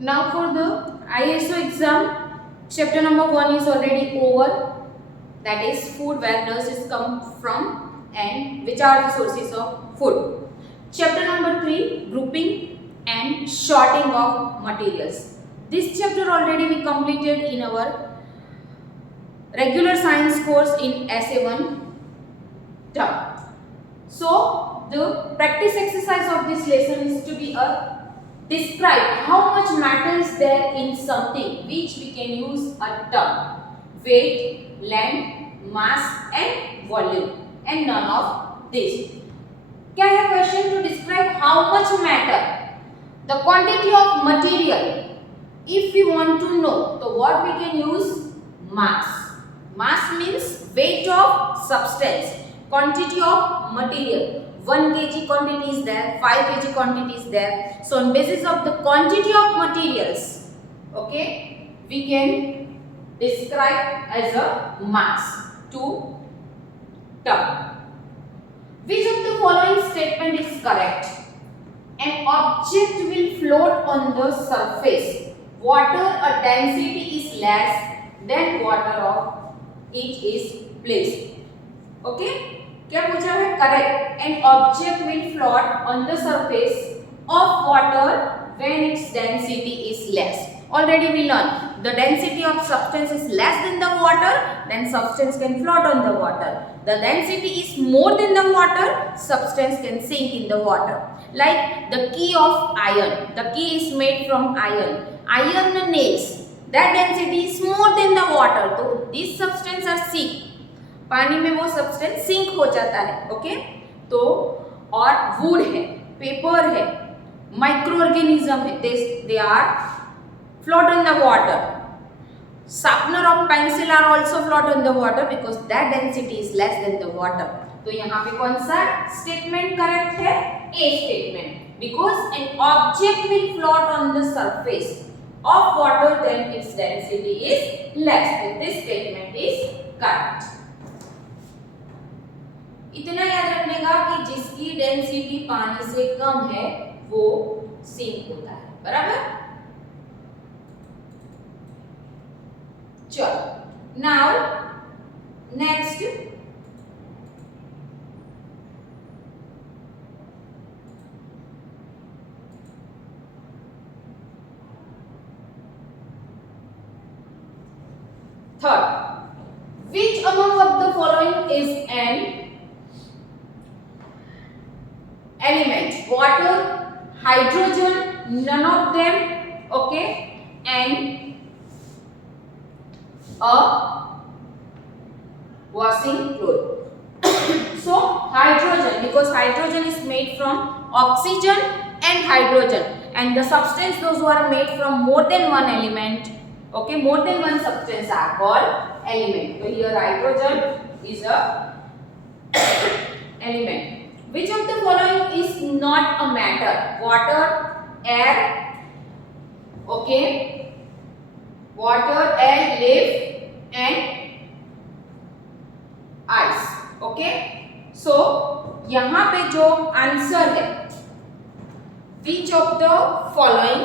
Now for the ISO exam, chapter number 1 is already over. That is food, where does it come from and which are the sources of food. Chapter number 3, grouping and sorting of materials. This chapter already we completed in our regular science course in SA1 term. So the practice exercise of this lesson is to be a describe how much matter is there in something, which we can use a term: weight, length, mass and volume, and none of this. क्या है question to describe how much matter, the quantity of material. If we want to know, so what we can use? Mass. Mass means weight of substance, quantity of material. 1 kg quantity is there, 5 kg quantity is there. So on basis of the quantity of materials, okay, we can describe as a mass to term. Which of the following statement is correct? An object will float on the surface. Water a density is less than water of it is placed. Okay? क्या पूछा है? Correct. An object will float on the surface of water when its density is less. Already we learned the density of substance is less than the water, then substance can float on the water. The density is more than the water, substance can sink in the water. Like the key of iron. The key is made from iron. Iron nails. That density is more than the water. So these substance are sink. पानी में वो substance sink हो जाता है. Okay, तो और would है, paper है, माइक्रो ऑर्गेनिज्म है, they are float on the water. Sharpener of pencil are also float on the water because that density is less than the water. तो यहाँ पे कौन सा स्टेटमेंट करेक्ट है? A statement. Because an object will float on the surface of water then its density is less. This statement is correct. इतना याद रखने का कि जिसकी डेंसिटी पानी से कम है वो सिंक होता है. बराबर. चलो, now next third. Which among of the following is an element? Water, hydrogen, none of them, okay, and a washing fluid. So hydrogen, because hydrogen is made from oxygen and hydrogen, and the substance those who are made from more than one element, okay, more than one substance are called element. So here hydrogen is a element. Which of the following is not a matter? Water, air, okay, water, air, leaf and ice. Okay, so यहाँ पे जो answer है, which of the following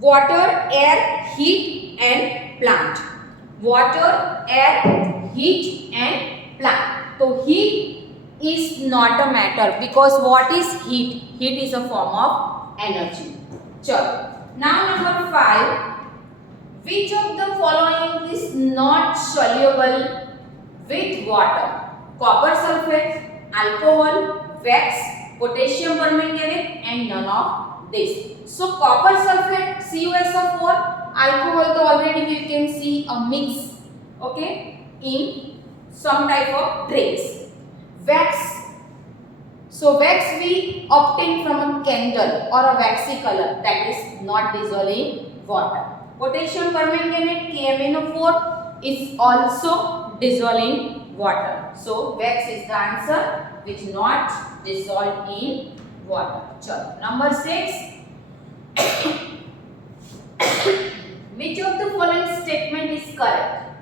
water, air, heat and plant. Water, air, heat and plant. So heat is not a matter because what is heat? Heat is a form of energy. Chalo. Now number 5. Which of the following is not soluble with water? Copper sulfate, alcohol, wax, potassium permanganate and none of this. So copper sulfate, CuSO4, alcohol, तो already we can see a mix, okay, in some type of drinks. Wax, so wax we obtain from a candle or a waxy color that is not dissolving water. Potassium permanganate, KMnO4 is also dissolving water. So wax is the answer which not dissolved in water. Chalo. Number 6. Which of the following statement is correct?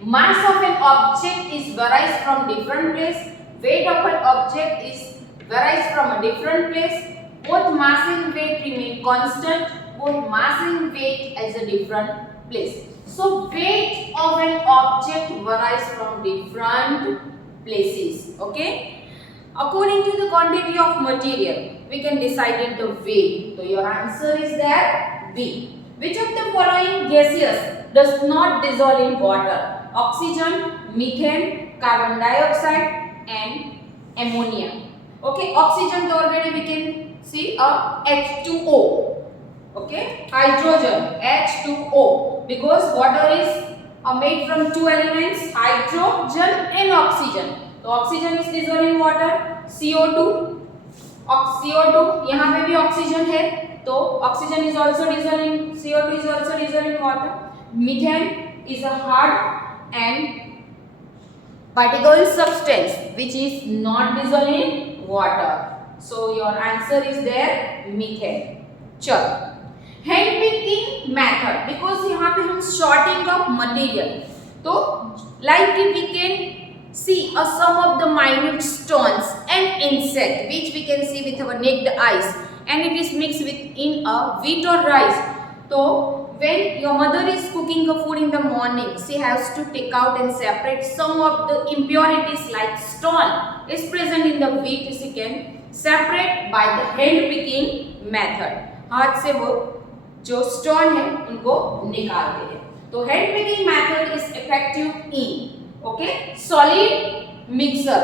Mass of an object is varies from different place. Weight of an object is varies from a different place. Both mass and weight remain constant. Both mass and weight as a different place. So weight of an object varies from different places. Okay. According to the quantity of material, we can decide the weight. So your answer is there B. Which of the following gases does not dissolve in water? Oxygen, methane, carbon dioxide and ammonia. Okay, oxygen already we can see a H2O. Okay, hydrogen H2O, because water is made from two elements, hydrogen and oxygen. तो oxygen is dissolve in water. CO2, CO2 यहाँ पे भी oxygen है, तो oxygen is also dissolve in, CO2 is also dissolve in water. Methane is a hard and particle substance which is not dissolved in water. So your answer is there methane. चलो, hand picking method, because यहाँ पे हम sorting of material, तो like we can see a some of the minute stones and insect which we can see with our naked eyes, and it is mixed with in a wheat or rice. So when your mother is cooking a food in the morning, she has to take out and separate some of the impurities like stone is present in the wheat. She can separate by the hand picking method. हाथ से वो जो stone है उनको निकालते हैं. तो hand picking method is effective in okay solid mixer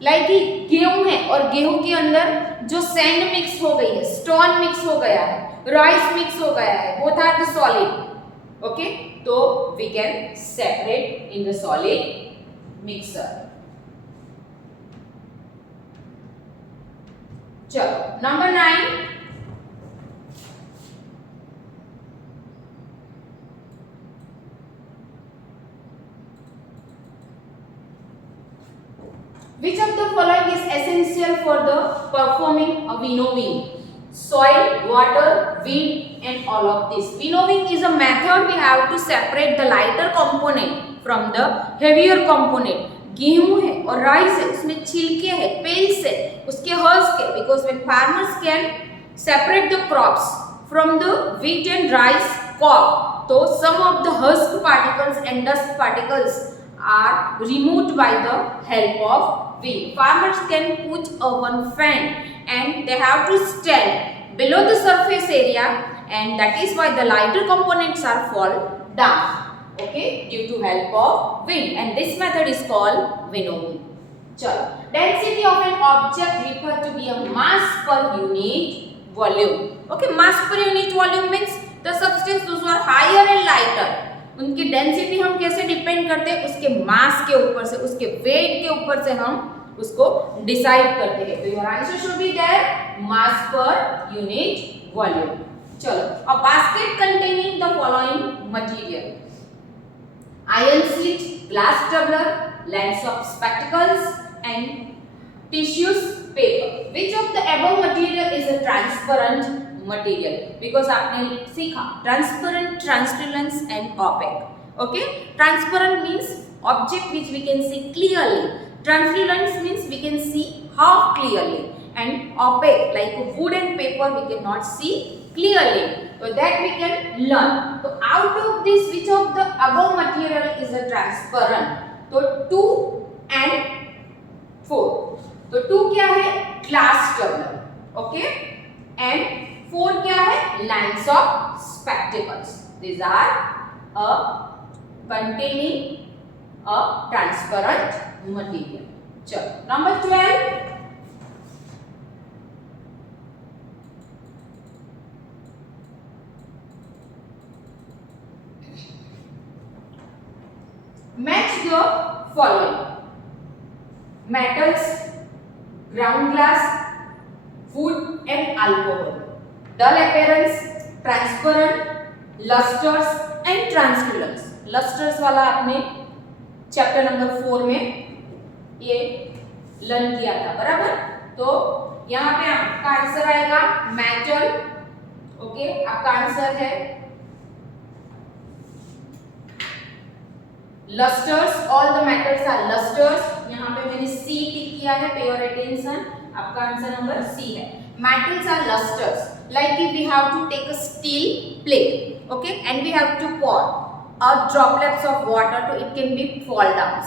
like गेहूं है और गेहूं के अंदर जो सैंड मिक्स हो गई है, स्टोन मिक्स हो गया है, राइस मिक्स हो गया है, both are the solid. Okay, तो we can separate in the solid mixer. चलो number 9. Which of the following is essential for the performing a winnowing? Soil, water, wind and all of this. Winnowing is a method we have to separate the lighter component from the heavier component. गेहूं है और rice है, उसमें छिलके है, pails है, उसके hers के, because when farmers can separate the crops from the wheat and rice cob, so some of the husk particles and dust particles are removed by the help of wind. Farmers can put a one fan and they have to stand below the surface area, and that is why the lighter components are fall down, okay, due to help of wind, and this method is called winnowing. Chalo, density of an object referred to be a mass per unit volume. Okay, mass per unit volume means the substance those are higher and lighter, उनकी density हम कैसे depend करते हैं? उसके मास के ऊपर से, उसके वेट के ऊपर से हम उसको डिसाइड करते हैं. तो your answer should be there mass per unit volume. चलो, a basket containing the following material: iron sheet, glass tumbler, lens of spectacles and tissues paper. Which of the above material is a transparent material? Because आपने सीखा transparent, translucence and opaque. Okay, transparent means object which we can see clearly, translucent means we can see half clearly, and opaque like wood and paper we cannot see clearly. So that we can learn. So out of this, which of the above material is a transparent? So 2 and 4. तो 2 क्या है? Glass tumbler. Okay, and 4 क्या है? Lens of spectacles. These are a containing a transparent material. चलो number 12. Match the following: metals, ground glass, wood and alcohol. Dull appearance, transparent, lusters and translucence. Lusters वाला आपने chapter number 4 में ये learn किया था, बराबर. तो यहाँ पे आपका आंसर आएगा मेटल. ओके, आपका आंसर है लस्टर्स, ऑल द मेटल्स आर लस्टर्स. यहाँ पे मैंने सी टिक किया है, पे योर अटेंशन. आपका आंसर नंबर सी है. Metals are lusters. Like if we have to take a steel plate, okay, and we have to pour droplets of water to it can be fall down.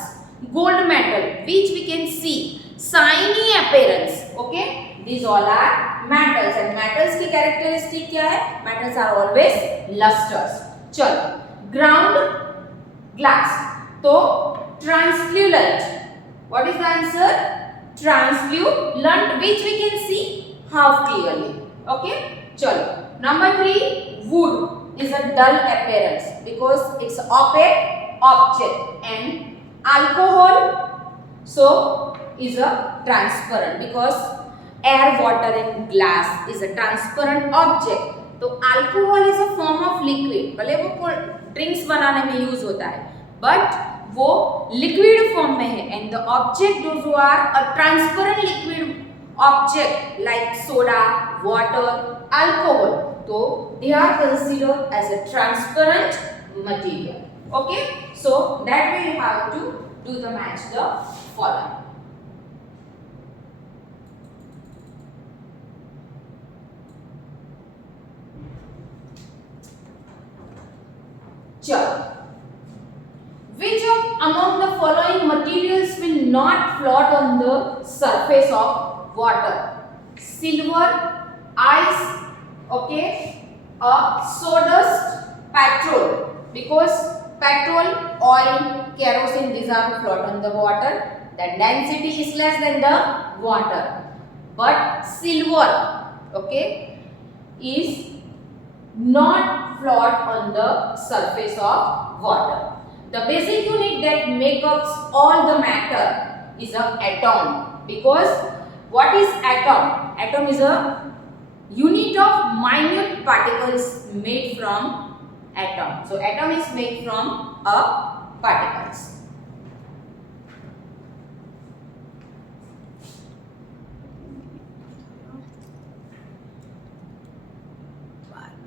Gold metal, which we can see shiny appearance, okay. These all are metals and metals की characteristic क्या है? Metals are always lusters. चलो, ground glass. तो translucent. What is the answer? Translucent, which we can see half clearly. Okay, chalo. Number 3, wood is a dull appearance because it's opaque object, and alcohol so is a transparent because air, water and glass is a transparent object. तो alcohol is a form of liquid. भले वो drinks बनाने में use होता है, but वो liquid form में है. And the object those are a transparent liquid object like soda, water, alcohol, so they are considered as a transparent material. Okay, so that way you have to do the match the following. Chalo, which among the following materials will not float on the surface of water? Silver, ice, okay, sawdust, petrol, because petrol, oil, kerosene, these are float on the water. The density is less than the water, but silver, okay, is not float on the surface of water. The basic unit that makes up all the matter is a atom, because what is atom? Atom is a unit of minute particles made from atom. So atom is made from a particles.